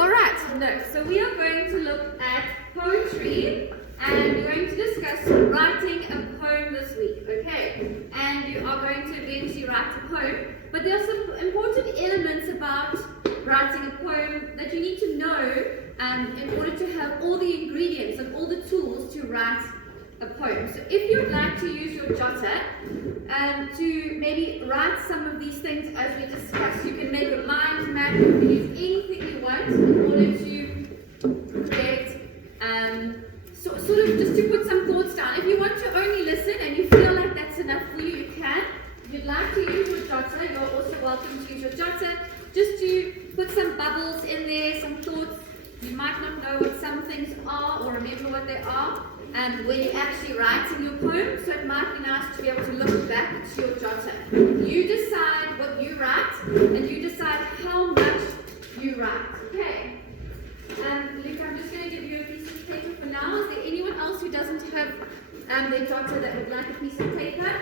Alright, no, so we are going to look at poetry and we're going to discuss writing a poem this week, okay? And you are going to eventually write a poem, but there are some important elements about writing a poem that you need to know in order to have all the ingredients and all the tools to write a poem. So if you would like to use your jotter to maybe write some of these things as we discussed, you can make a mind map, you can use anything you want in order to create sort of just to put some thoughts down. If you want to only listen and you feel like that's enough for you, you can. If you'd like to use your jotter, you're also welcome to use your jotter just to put some bubbles in there, some thoughts. You might not know what some things are or remember what they are when you're actually writing your poem, so it might be nice to be able to look back to your jotter. You decide what you write and you decide how much you write. Okay. Luke, I'm just going to give you a piece of paper for now. Is there anyone else who doesn't have their jotter that would like a piece of paper?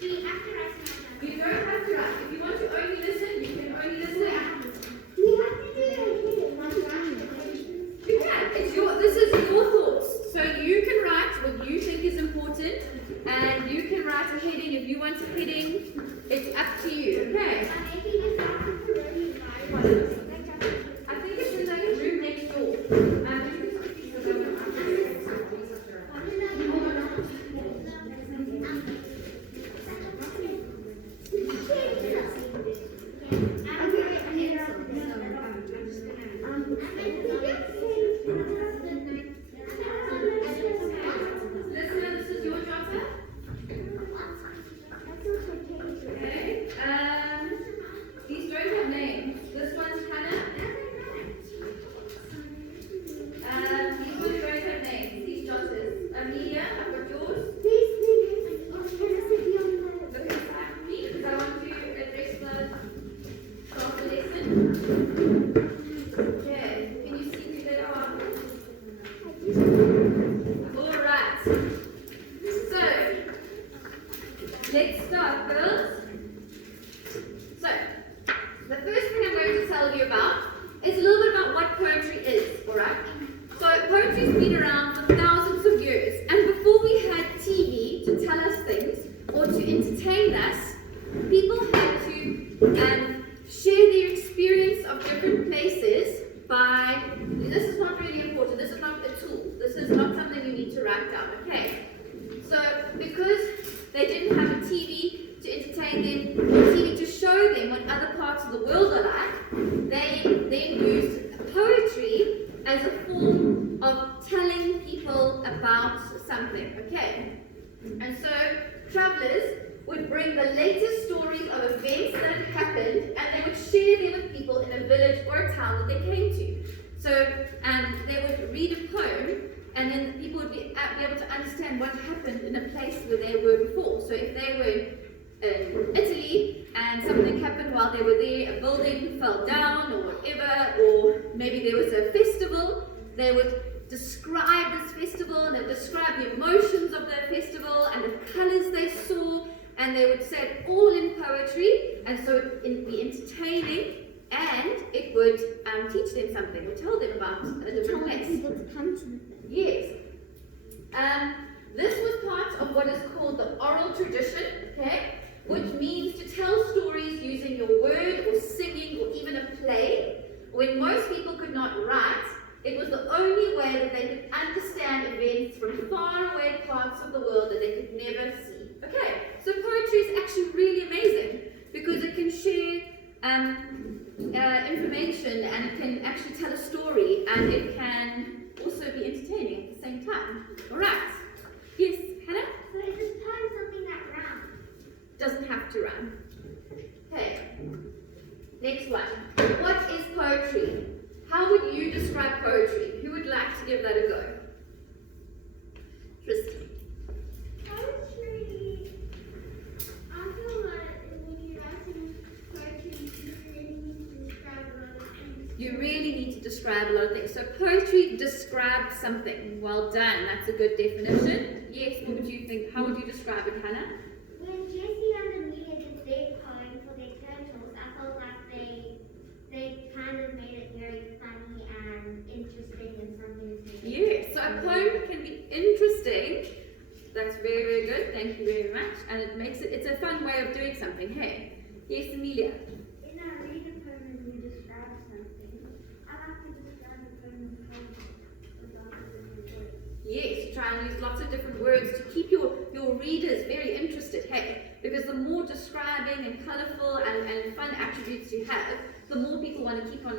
Do you have to write something? You don't have to write. If you want to only listen, you can only listen. We have to do it. You can. This is your thoughts. So you can write what you think is important, and you can write a heading if you want a heading. It's up to you. Okay. I'm making this up for the I think it's in the room next door. These don't have names. This one's Hannah. These ones don't have names. These jotters. Amelia, I've got yours. Look inside me because I want to address the start the lesson. Okay. Can you see who they are? Alright. So, let's start, girls. So, the first thing I'm going to tell you about is a little bit about what poetry is, alright? So, poetry's been around for thousands of years, and before we had TV to tell us things or to entertain us, people had to share their experience of different places by, this is not really important, this is not a tool, this is not something you need to write down, okay? So, because they didn't have a TV to entertain them, or TV to show them what other parts of the world are like, they then used poetry as a form of telling people about something, okay? And so, travelers would bring the latest stories of events that had happened, and they would share them with people in a village or a town that they came to. So, they would read a poem, and then people would be able to understand what happened in a place where they were before. So if they were in Italy and something happened while they were there, a building fell down or whatever, or maybe there was a festival, they would describe this festival, and they would describe the emotions of the festival and the colors they saw, and they would say it all in poetry, and so it would be entertaining, and it would teach them something, or tell them about a different place. People to come to them. Yes. This was part of what is called the oral tradition, okay, which means to tell stories using your word or singing or even a play. When most people could not write, it was the only way that they could understand events from faraway parts of the world that they could never see. Okay, so poetry is actually really amazing because it can share information, and it can actually tell a story, and it can also be entertaining at the same time. Alright. Yes, Hannah? So is this poem something that rhymes? Doesn't have to rhyme. Okay. Next one. What is poetry? How would you describe poetry? Who would like to give that a go? Tristan. Poetry, I feel like when you're writing poetry, you really need to describe a lot of things. You really need to describe a lot of things. So poetry describes something. Well done. That's a good definition. Yes, what would you think? How would you describe it, Hannah? When Jessie and Amelia did their poem for their turtles, I felt like they kind of made it very funny good. Thank you very much. And it makes it's a fun way of doing something. Hey, yes, Amelia. In our reader poem, we describe something. I like to describe the poem with lots of different words. Yes, you try and use lots of different words to keep your readers very interested. Hey, because the more describing and colourful and fun attributes you have, the more people want to keep on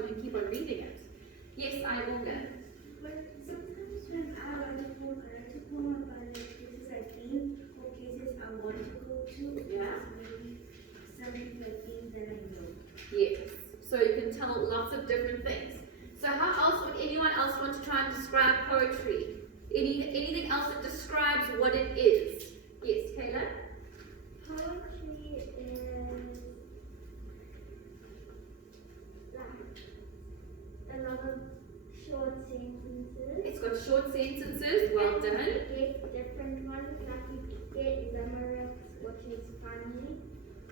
reading it. Yes, I will go. But sometimes when I write a full character poem about places I've been or places I want to go to, Yeah. maybe some people are things that I know. Yes, so you can tell lots of different things. So how else would anyone else want to try and describe poetry? Anything else that describes what it is? Yes, Kayla? Poetry is like a lot of short sentences. It's got short sentences, well done. You get different ones, like you get limericks, which is funny,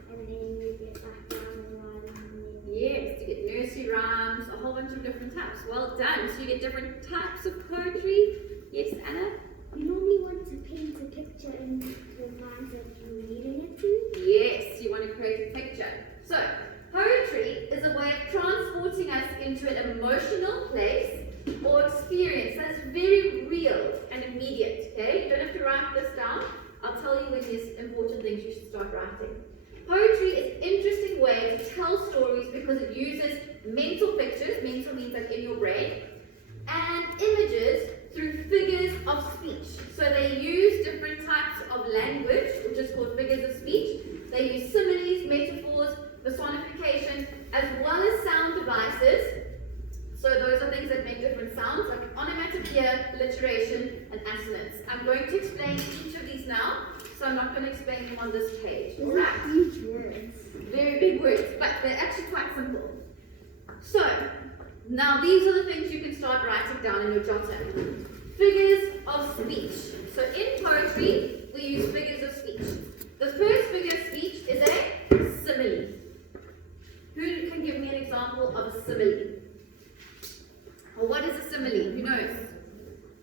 and then you get like rhyme. Yes, you get nursery rhymes, a whole bunch of different types. Well done. So you get different types of poetry. Yes, Anna? You normally want to paint a picture in the lines that you're reading it to. Yes, you want to create a picture. So, poetry is a way of transporting us into an emotional place or experience that's very real and immediate. Okay, you don't have to write this down. I'll tell you when there's important things you should start writing. Poetry is an interesting way to tell stories because it uses mental pictures, mental means like in your brain, and images through figures of speech. So they use different types of language, which is called figures of speech. They use similes, metaphors, personification, as well as sound devices. So those are things that make different sounds, like onomatopoeia, alliteration, and assonance. I'm going to explain each of these now, so I'm not going to explain them on this page. All right? Huge words. Very big words, but they're actually quite simple. So, now these are the things you can start writing down in your jotter. Figures of speech. So in poetry, we use figures of speech. The first figure of speech is a simile. Who can give me an example of a simile? Or what is a simile? Who knows?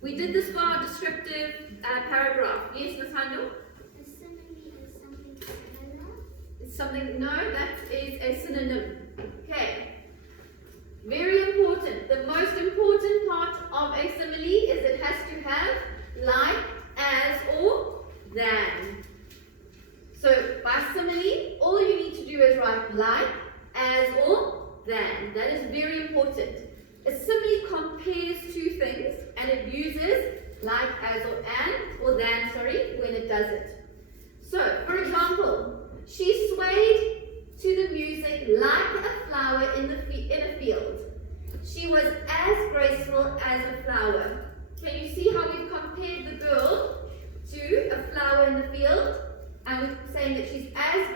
We did this for our descriptive paragraph. Yes, Ms. Handel? A simile is something similar. It's something, no, that is a synonym. Okay. Very important. The most important part of a simile is it has to have like, as, or than. So by simile, all you need to do is write like, as, or than. That is very important. A simile compares two things and it uses like, as, or than, when it does it. So, for example, she swayed to the music like a flower in a field. She was as graceful as a flower. Can you see how we've compared the girl to a flower in the field? And we're saying that she's as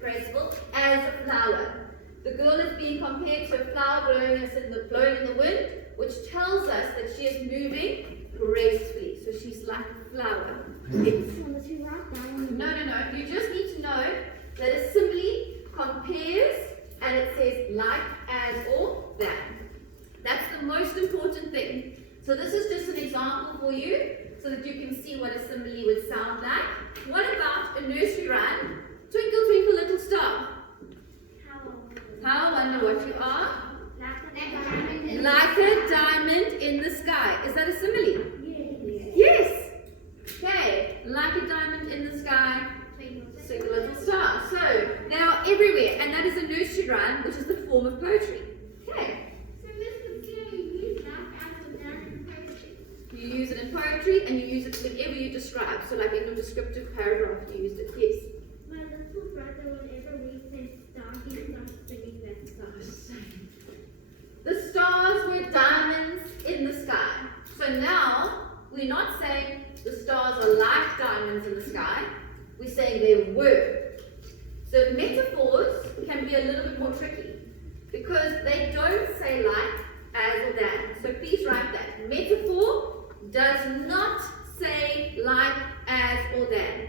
graceful as a flower. The girl is being compared to a flower blowing in the wind, which tells us that she is moving gracefully. So she's like a flower. No. You just need to know that a simile compares and it says like, as, or than. That's the most important thing. So this is just an example for you so that you can see what a simile would sound like. What about a nursery rhyme? Twinkle, twinkle, little star. How I wonder what you are. Like a diamond in the sky. Is that a simile? Yes. Okay. Like a diamond in the sky. Twinkle, little star. So they are everywhere, and that is a nursery rhyme, which is the form of poetry. Okay. You use it in poetry and you use it whenever you describe. So like in your descriptive paragraph, you used it. Yes. My little brother, whenever we say star, he starts singing that song. The stars were diamonds in the sky. So now we're not saying the stars are like diamonds in the sky. We're saying they were. So metaphors can be a little bit more tricky because they don't say like, as, or than. So please write that. Metaphor does not say like, as, or than.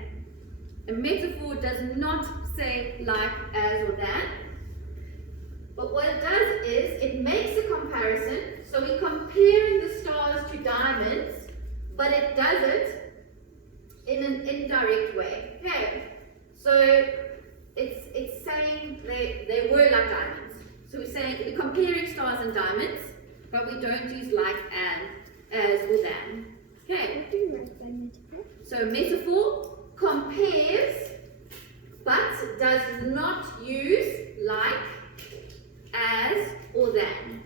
A metaphor does not say like, as, or than. But what it does is it makes a comparison. So we're comparing the stars to diamonds, but it does it in an indirect way. Okay, so it's saying they were like diamonds. So we're saying we're comparing stars and diamonds, but we don't use like and, as, or than. Okay. What do you write by metaphor? So metaphor compares, but does not use like, as, or than.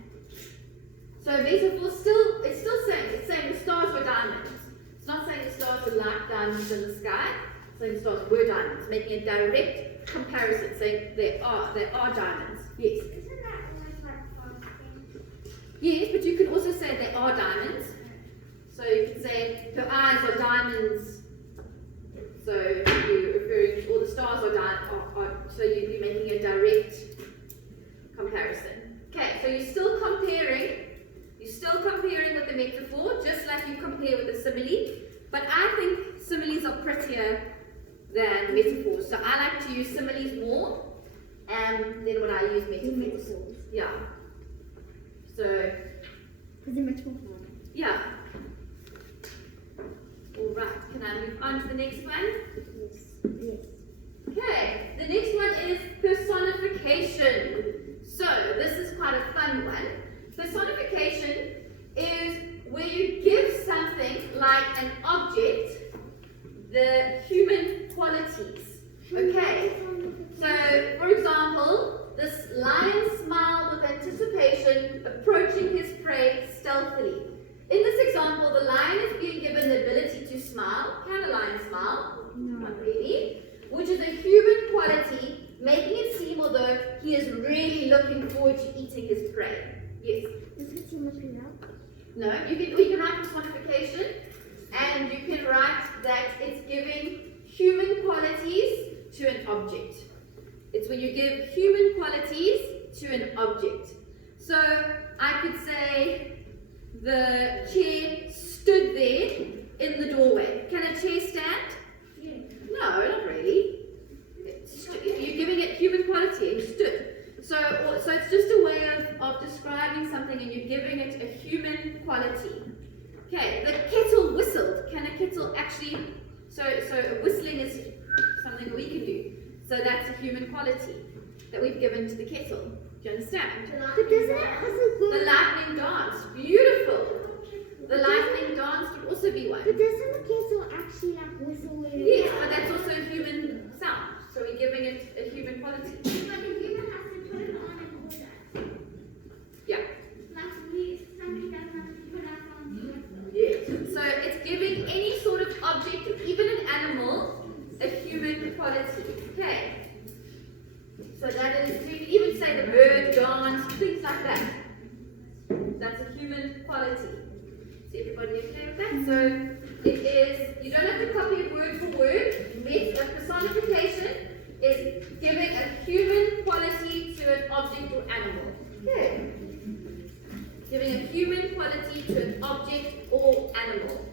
So metaphor it's saying the stars were diamonds. It's not saying the stars were like diamonds in the sky. It's saying the stars were diamonds, making a direct comparison, saying they are diamonds. Yes. Isn't that almost like fasting? Yes, but you can also say they are diamonds. So you can say her eyes are diamonds. So you're referring to, or the stars are diamonds. So you'd be making a direct comparison. Okay, so you're still comparing with the metaphor, just like you compare with the simile. But I think similes are prettier than metaphors. So I like to use similes more than when I use metaphors. Yeah. So, Because they're much more fun. yeah. Alright, can I move on to the next one? Yes. Okay, the next one is personification. So, this is quite a fun one. Personification is where you give something like an object the human qualities. Okay, so for example, this lion smiled with anticipation, approaching his prey stealthily. In this example, the lion is being given the ability to smile. Can a lion smile? No. Not really. Which is a human quality, making it seem although he is really looking forward to eating his prey. Yes. Does it seem like we know? No, we can write personification, and you can write that it's giving human qualities to an object. It's when you give human qualities to an object. So I could say the chair stood there in the doorway. Can a chair stand? Yeah. No, not really. You're giving it human quality. It stood. So it's just a way of describing something, and you're giving it a human quality. Okay, the kettle whistled. Can a kettle actually? So whistling is something we can do. So that's a human quality that we've given to the kettle. Do you understand? But doesn't it also go? The lightning dance. Beautiful. The lightning dance could also be one. But doesn't the kettle actually like whistle when it? Yes, but that's also a human sound. So we're giving it a human quality. But the human has to put it on and hold it. Yeah. Like something doesn't have to put us on. Yes. So it's giving any sort of object, even an animal, a human quality. Okay. So that is, we can even say the bird danced, things like that. That's a human quality. Is everybody okay with that? So it is, you don't have to copy it word for word. A personification is giving a human quality to an object or animal. Okay. Giving a human quality to an object or animal.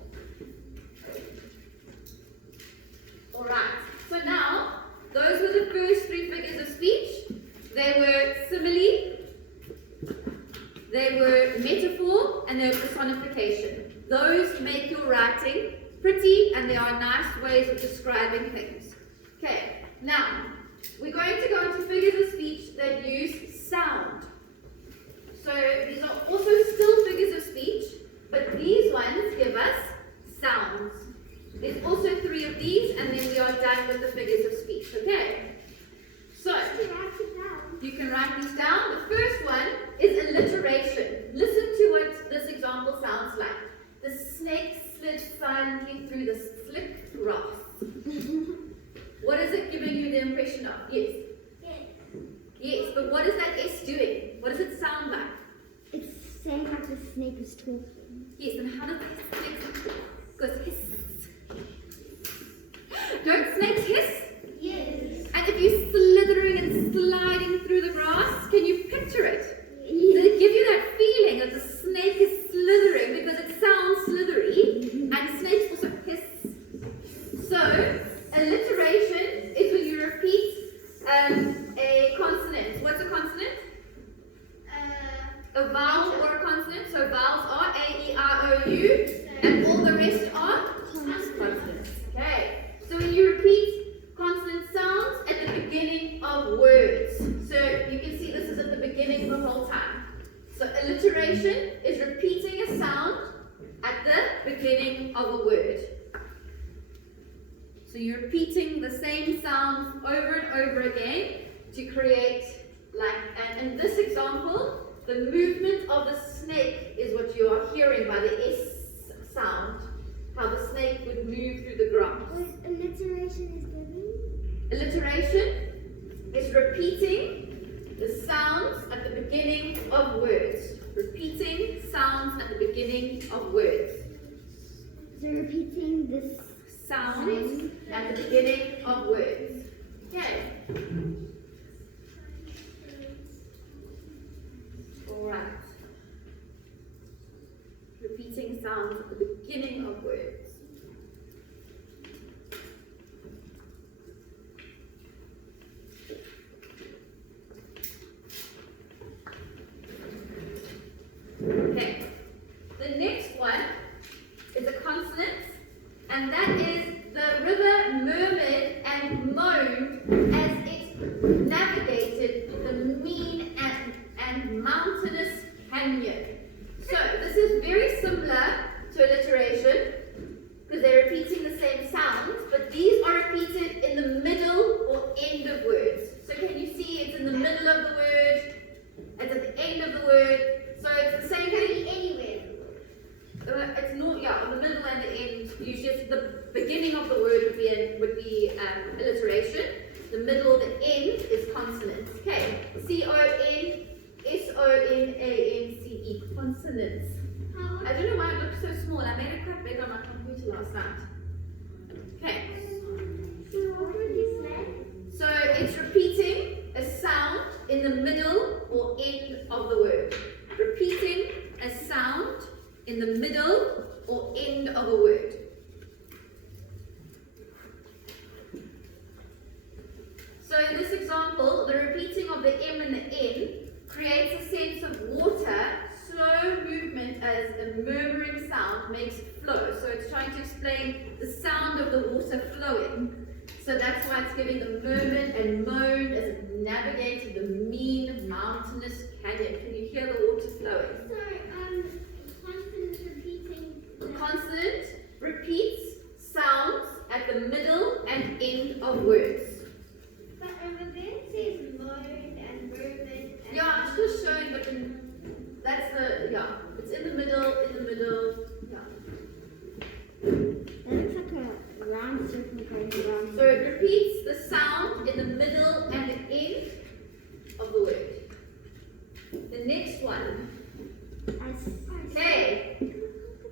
Alright, so now, those were the first three figures of speech. They were simile, they were metaphor, and they were personification. Those make your writing pretty, and they are nice ways of describing things. Okay, now, we're going to go into figures of speech that use sound. So these are also still figures of speech, but these ones give us sounds. There's also 3 of these, and then we are done with the figures of speech, okay? So, you can write these down. The first one is alliteration. Listen to what this example sounds like. The snake slid silently through the slick grass. What is it giving you the impression of? Yes. Yes, but what is that S doing? What does it sound like? It's saying like the snake is talking. Yes, and how does the snake talk? Goes hiss. Don't snakes hiss? Yes. And if you're slithering and sliding through the grass, can you picture it? Does it give you that feeling that the snake is slithering because it sounds slithery, and snakes also hiss? So, alliteration is when you repeat a consonant. What's a consonant? A vowel or a consonant. So vowels are A, E, I, O, U, and all the rest are consonants. Okay. alliteration is repeating a sound at the beginning of a word. So you're repeating the same sounds over and over again to create, and in this example, the movement of the snake is what you are hearing by the S sound, how the snake would move through the grass. Alliteration is giving? Alliteration is repeating the sounds at the beginning of words. Repeating sounds at the beginning of words. So repeating this Sounds at the beginning of words. Okay. Alright. Repeating sounds at the beginning of words. Okay. The next one is a consonant, and that is the river murmured and moaned as it navigated the mean and mountainous canyon. So this is very similar to alliteration because they're repeating the same sounds, but these are repeated in the middle or end of words. So can you see it's in the middle of the word, it's at the end of the word, so it's the same thing. anywhere. It's not, on the middle and the end. Usually the beginning of the word would be alliteration. The middle, the end is consonants. Okay, C-O-N-S-O-N-A-N-C-E, consonants. I don't know why it looks so small. I made it quite big on my computer last night. Okay. So what would you say? So it's repeating a sound in the middle or end of the word. Repeating a sound in the middle or end of a word. So in this example, the repeating of the M and the N creates a sense of water. Slow movement as a murmuring sound makes it flow. So it's trying to explain the sound of the water flowing. So that's why it's giving the murmured and moaned as it navigated the mean mountainous canyon. Can you hear the water flowing? So, consonants repeating. Consonant repeats sounds at the middle and end of words. But over there it says moaned and murmured. And Yeah, it's just showing, but that's it's in the middle, yeah. That looks like a round circle going around. So it repeats the sound in the middle and the end of the word. The next one. Okay.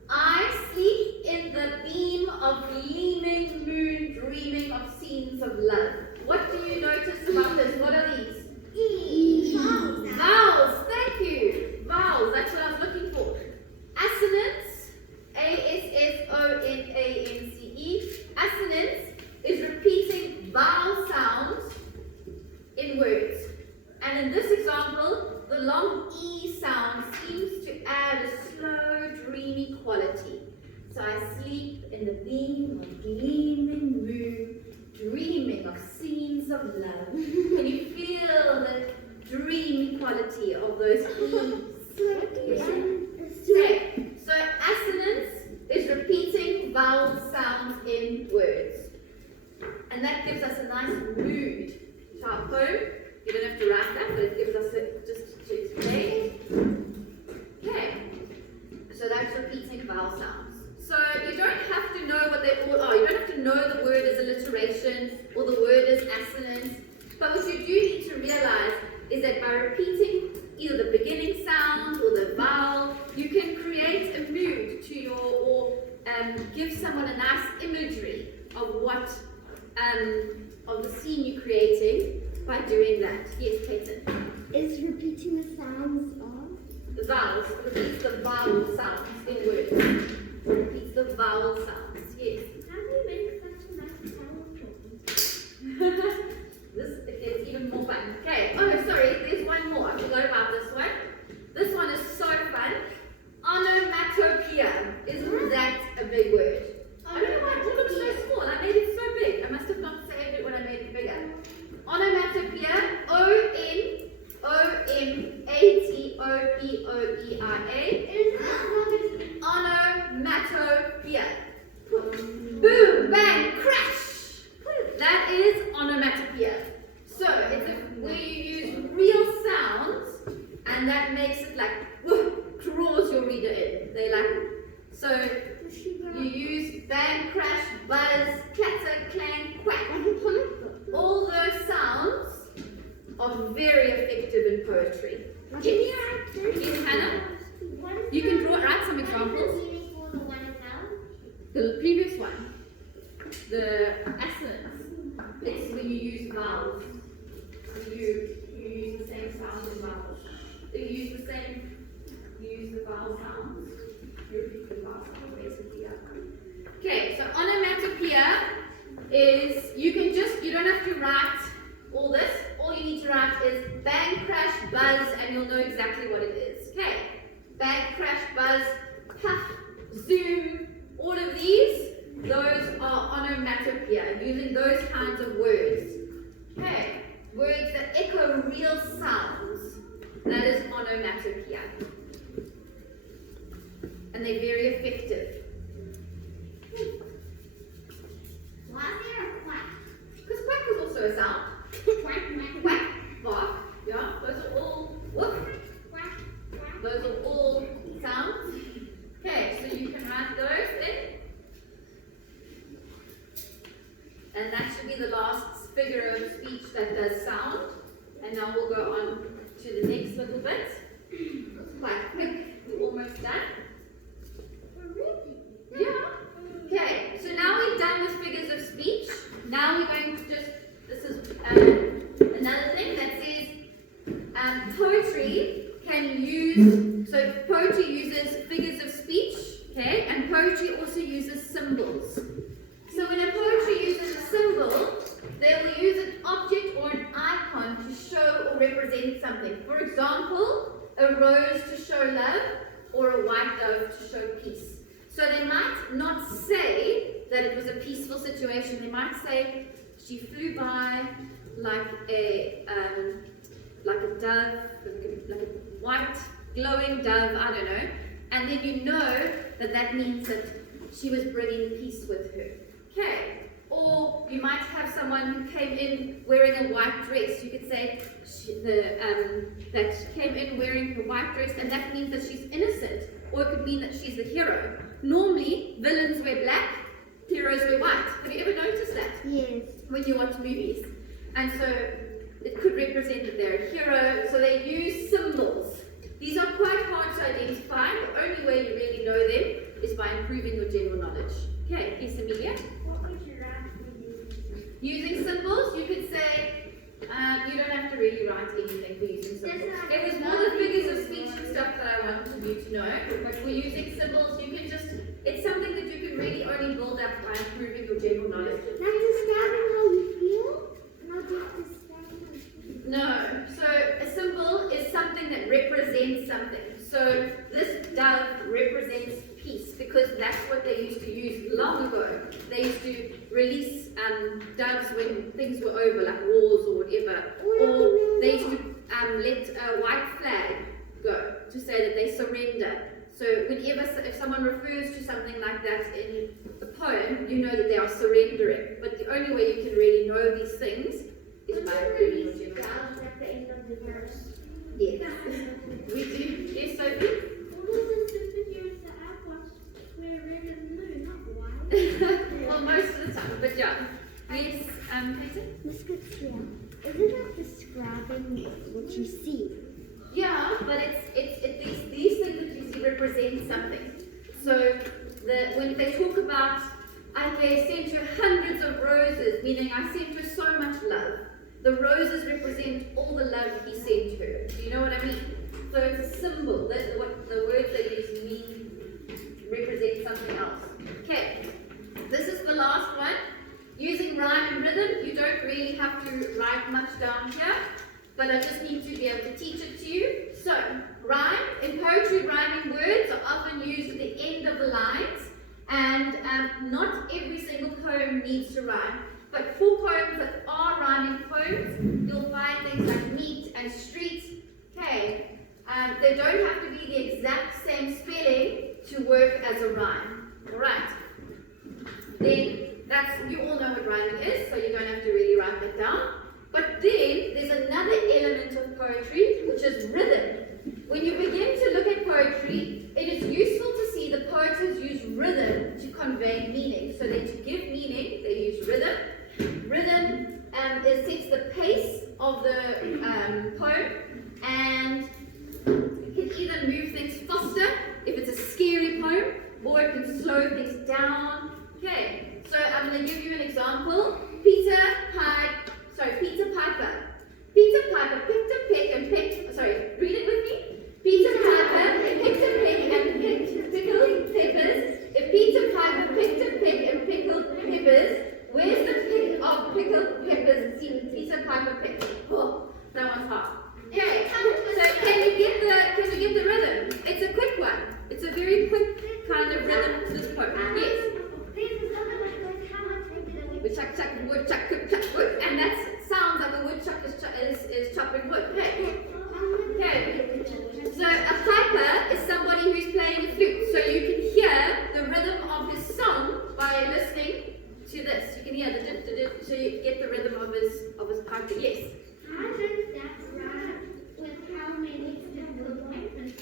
I sleep in the beam of gleaming moon, dreaming of scenes of love. What do you notice about this? What are these? Vowels. Vowels, thank you. Vowels, that's what I was looking for. Assonance, A-S-S-O-N-A-N-C-E. Assonance is repeating vowel sounds in words. And in this example, the long E sound seems to add a slow, dreamy quality. So I sleep in the beam of gleaming moon, dreaming of scenes of love. Can you feel the dreamy quality of those E's? Okay, so assonance is repeating vowel sounds in words. And that gives us a nice mood to our poem. You don't have to write that, but it gives us it just to explain. Okay, so that's repeating vowel sounds. So you don't have to know what they all are. You don't have to know the word is alliteration or the word is assonance. But what you do need to realize is that by repeating either the beginning sound or the vowel, you can create a mood to give someone a nice imagery of what of the scene you're creating by doing that. Yes, Peyton? Is repeating the sounds of? The vowels. Repeats the vowel sounds in words. Repeats the vowel sounds. Yes. How do you make such a nice PowerPoint? This gets even more fun. Okay. Oh, sorry. There's one more. I forgot about this one. This one is so fun. Onomatopoeia. Isn't that a big word? I don't know why it looks so small. I made it so big. I must have not saved it when I made it bigger. Onomatopoeia. O-N-O-M-A-T-O-P-O-E-I-A. So you use bang, crash, buzz, clatter, clang, quack. All those sounds are very effective in poetry. Yes, Hannah? You can write some examples. The previous one, the assonance, it's when you use vowels. You use the same sound as vowels. You use the vowel sounds. You repeat the vowel sound basically. Yeah. Okay, so onomatopoeia is, you don't have to write all this. All you need to write is bang, crash, buzz, and you'll know exactly what it is. Okay, bang, crash, buzz, puff, zoom, all of these, those are onomatopoeia, using those kinds of words. Okay, words that echo real sounds, that is onomatopoeia. And they're very effective. Why is there a quack? Because quack is also a sound. Quack, quack, Quack, bark, yeah, those are all, whoop, quack, quack. those are all sounds. Okay, so you can write those in. And that should be the last figure of speech that does sound. And now we'll go on to the next little bit. Quite quick, we're almost done. Yeah. Okay, so now we're done with figures of speech. Now we're going to just, this is another thing that says poetry can use, so poetry uses figures of speech, okay, and poetry also uses symbols. So when a poetry uses a symbol, they will use an object or an icon to show or represent something. For example, a rose to show love or a white dove to show peace. So they might not say that it was a peaceful situation. They might say she flew by like a dove, like a white glowing dove, I don't know. And then you know that that means that she was bringing peace with her. Okay. Or you might have someone who came in wearing a white dress. You could say that she came in wearing her white dress, and that means that she's innocent. Or it could mean that she's the hero. Normally, villains wear black, heroes wear white. Have you ever noticed that? Yes. When you watch movies. And so it could represent that they're a hero. So they use symbols. These are quite hard to identify. The only way you really know them is by improving your general knowledge. Okay, yes, Amelia? What would you write for you? Using symbols, you could say, you don't have to really write anything for using symbols. It was more the figures of speech and stuff that I wanted you to know. But for using symbols, you can just, it's something that you can really only build up by improving your general knowledge. Now describing how you feel? Not just describing how you feel. No, so a symbol is something that represents something. So this dove represents peace because that's what they used to use long ago. They used to release doves when things were over, like wars or whatever. Or they used to let a white flag go to say that they surrender. So whenever, if someone refers to something like that in the poem, you know that they are surrendering. But the only way you can really know these things is by improving your general knowledge. At the end of the verse. Yes. We do. Yes, Sophie? All of the superheroes that I watched wear red and blue, not white. Well, most of the time, but yeah. Yes, Peyton? Miss Garcia, isn't that describing what you see? Yeah, but these things that you see represent something. So when they talk about, I sent you hundreds of roses, meaning I sent her so much love. The roses represent all the love he sent her. Do you know what I mean? So it's a symbol. That's what the words they use mean, represent something else. Okay, this is the last one. Using rhyme and rhythm, you don't really have to write much down here, but I just need to be able to teach it to you. So, rhyme. In poetry, rhyming words are often used at the end of the lines, and not every single poem needs to rhyme. But for poems that are rhyming poems, you'll find things like meet and street. Okay, they don't have to be the exact same spelling to work as a rhyme. All right. Then you all know what rhyming is, so you don't have to really write that down. But then there's another element of poetry, which is rhythm. When you begin to look at poetry, it is useful to see the poet has used slow things down. Okay, so I'm going to give you an example. Peter Piper. Peter Piper picked a peck and picked, read it with me. Peter Piper picked a peck and pickled peppers. If Peter Piper picked a peck and pickled peppers, where's the peck of pickled peppers Peter Piper picked? Oh, that one's hard. Okay, so can we give the rhythm? It's a quick one. It's a very quick kind of rhythm to this poem. Yes. Woodchuck, wood, and that sounds like a woodchuck is chopping wood. Okay. So a piper is somebody who's playing a flute. So you can hear the rhythm of his song by listening to this. You can hear the so you get the rhythm of his piper. Yes. How does that rhyme with how many pickled peppers?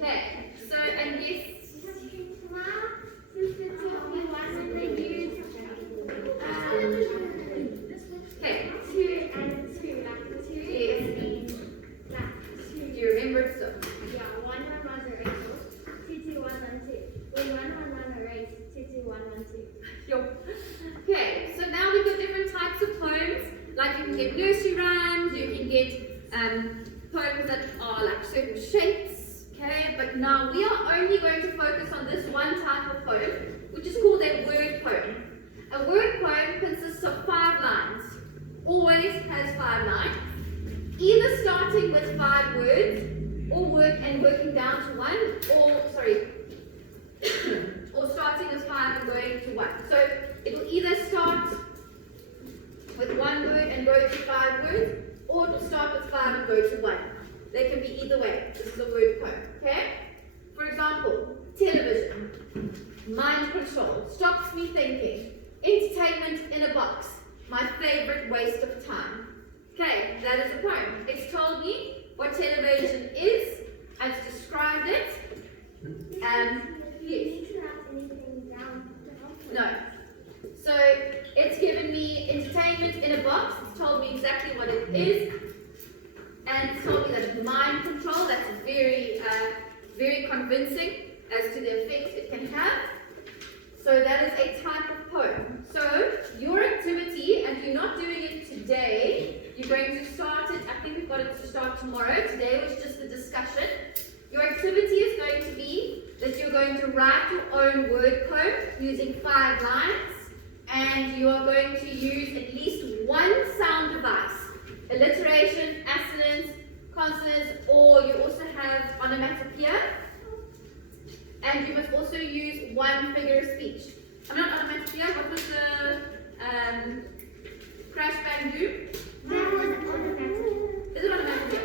Okay. So and yes. Okay. Two and two, like two. Yes. Do you remember it still? Yeah, 1 1 was a race. 2 2 1 1 2. When 1 1 1 a race. 2 2 1 1 2. Yo. Okay, so now we've got different types of poems. Like you can get nursery rhymes, you can get poems that are like certain shapes. Okay, but now we are only going to focus on this one type of poem, which is called a word poem. A word poem consists of 5 lines. Always has 5 lines. Either starting with 5 words, or working down to 1, or starting with 5 and going to 1. So it will either start with 1 word and go to 5 words, or it will start with 5 and go to 1. They can be either way. This is a word poem. Okay? For example, television, mind control, stops me thinking, entertainment in a box, my favorite waste of time. Okay, that is a poem. It's told me what television is, and it's described it. Yes. Need to write anything down. No. So it's given me entertainment in a box. It's told me exactly what it is, and it's told me that it's mind control. That's very, very convincing as to the effect it can have. So that is a type of poem. So your activity, and you're not doing it today, you're going to start it, I think we've got it to start tomorrow. Today was just a discussion. Your activity is going to be that you're going to write your own word poem using 5 lines, and you are going to use at least 1 sound device. Alliteration, assonance, consonants, or you also have onomatopoeia. And you must also use 1 figure of speech. I'm not onomatopoeia. What was the crash bang do? That was automatic. Is it onomatopoeia?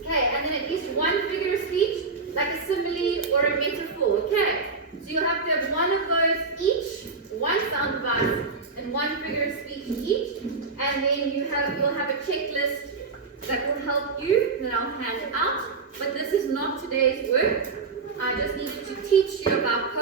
Okay, and then at least 1 figure of speech, like a simile or a metaphor. Okay, so you'll have to have 1 of those each, 1 sound device, and 1 figure of speech each, and then you'll have a checklist that will help you. That I'll hand out. But this is not today's work. I just needed to teach you about